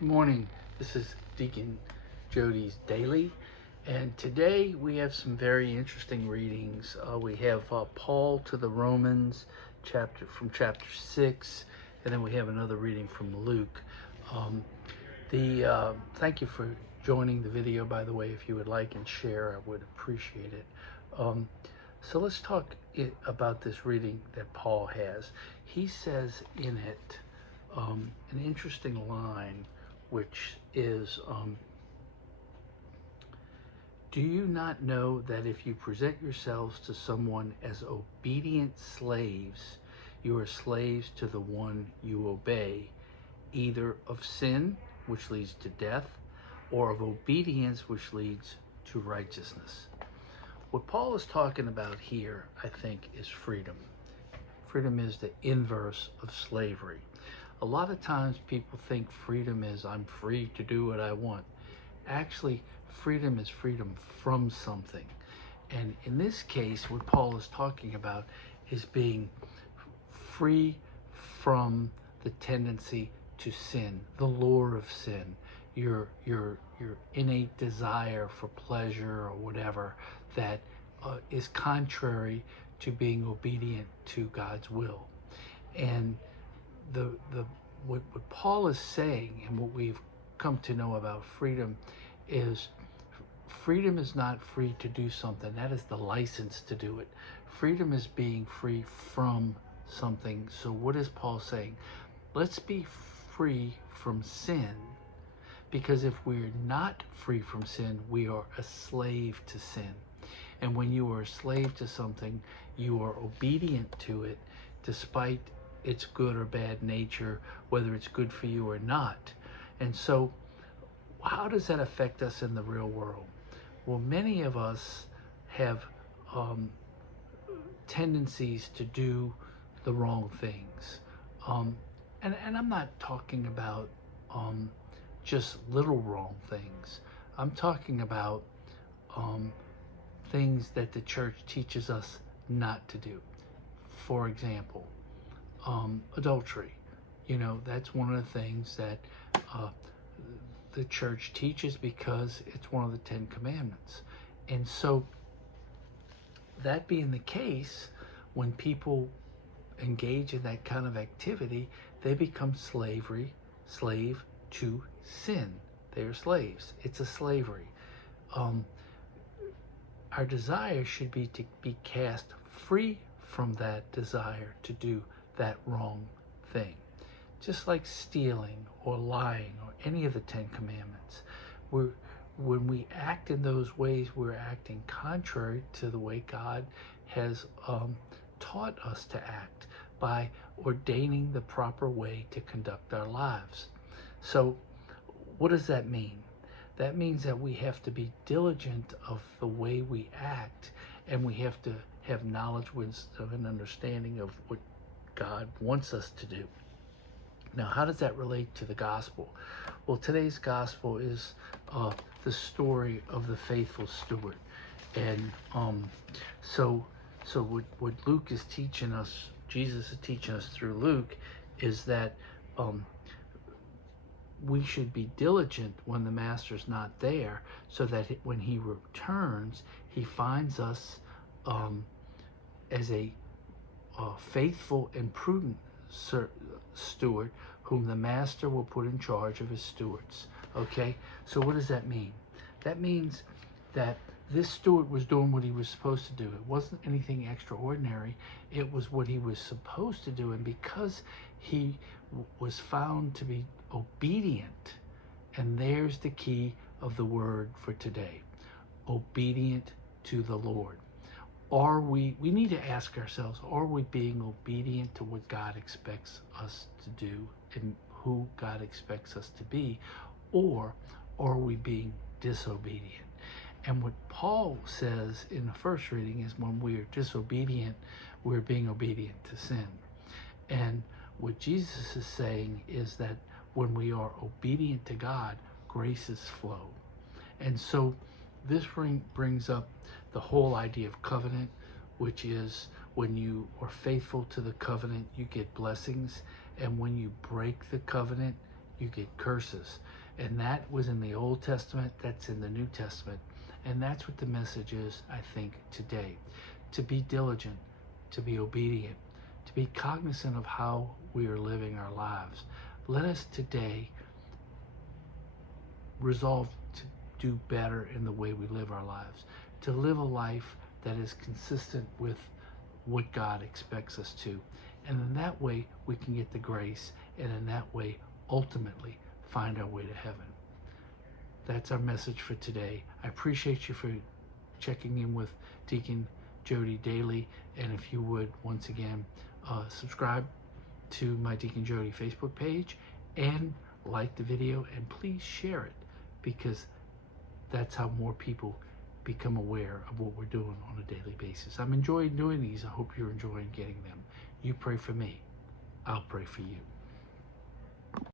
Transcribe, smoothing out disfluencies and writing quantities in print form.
Good morning. This is Deacon Jodi's Daily, and today we have some very interesting readings. We have Paul to the Romans, chapter 6, and then we have another reading from Luke. Thank you for joining the video, by the way. If you would like and share, I would appreciate it. So let's talk about this reading that Paul has. He says in it an interesting line, which is, do you not know that if you present yourselves to someone as obedient slaves, you are slaves to the one you obey, either of sin, which leads to death, or of obedience, which leads to righteousness? What Paul is talking about here, I think, is freedom. Freedom is the inverse of slavery. A lot of times people think freedom is I'm free to do what I want. Actually, freedom is freedom from something. And in this case, what Paul is talking about is being free from the tendency to sin, the lure of sin, your innate desire for pleasure or whatever that is contrary to being obedient to God's will. And what Paul is saying, and what we've come to know about freedom, is freedom is not free to do something. That is the license to do it. Freedom is being free from something. So what is Paul saying? Let's be free from sin, because if we're not free from sin, we are a slave to sin. And when you are a slave to something, you are obedient to it despite its good or bad nature, whether it's good for you or not. And so how does that affect us in the real world? Well, many of us have tendencies to do the wrong things. And I'm not talking about just little wrong things. I'm talking about things that the church teaches us not to do. For example, adultery. That's one of the things that the church teaches because it's one of the 10 Commandments. And so, that being the case, when people engage in that kind of activity, they become slave to sin. They are slaves. It's a slavery. Our desire should be to be cast free from that desire to do that wrong thing. Just like stealing or lying or any of the 10 Commandments. When we act in those ways, we're acting contrary to the way God has taught us to act by ordaining the proper way to conduct our lives. So what does that mean? That means that we have to be diligent of the way we act, and we have to have knowledge, wisdom, and understanding of what God wants us to do. Now, how does that relate to the gospel? Well, today's gospel is the story of the faithful steward. And so what Luke is teaching us, Jesus is teaching us through Luke, is that we should be diligent when the master's not there, so that when he returns, he finds us as a faithful and prudent steward whom the master will put in charge of his stewards. Okay, so what does that mean? That means that this steward was doing what he was supposed to do. It wasn't anything extraordinary. It was what he was supposed to do. And because he was found to be obedient, and there's the key of the word for today, obedient to the Lord. We need to ask ourselves, are we being obedient to what God expects us to do and who God expects us to be, or are we being disobedient? And what Paul says in the first reading is when we are disobedient, we're being obedient to sin. And what Jesus is saying is that when we are obedient to God, graces flow. And so this brings up the whole idea of covenant, which is when you are faithful to the covenant, you get blessings. And when you break the covenant, you get curses. And that was in the Old Testament, that's in the New Testament. And that's what the message is, I think, today. To be diligent, to be obedient, to be cognizant of how we are living our lives. Let us today resolve to do better in the way we live our lives, to live a life that is consistent with what God expects us to. And in that way, we can get the grace, and in that way, ultimately, find our way to heaven. That's our message for today. I appreciate you for checking in with Deacon Jodi Daily. And if you would, once again, subscribe to my Deacon Jodi Facebook page and like the video, and please share it, because that's how more people become aware of what we're doing on a daily basis. I'm enjoying doing these. I hope you're enjoying getting them. You pray for me. I'll pray for you.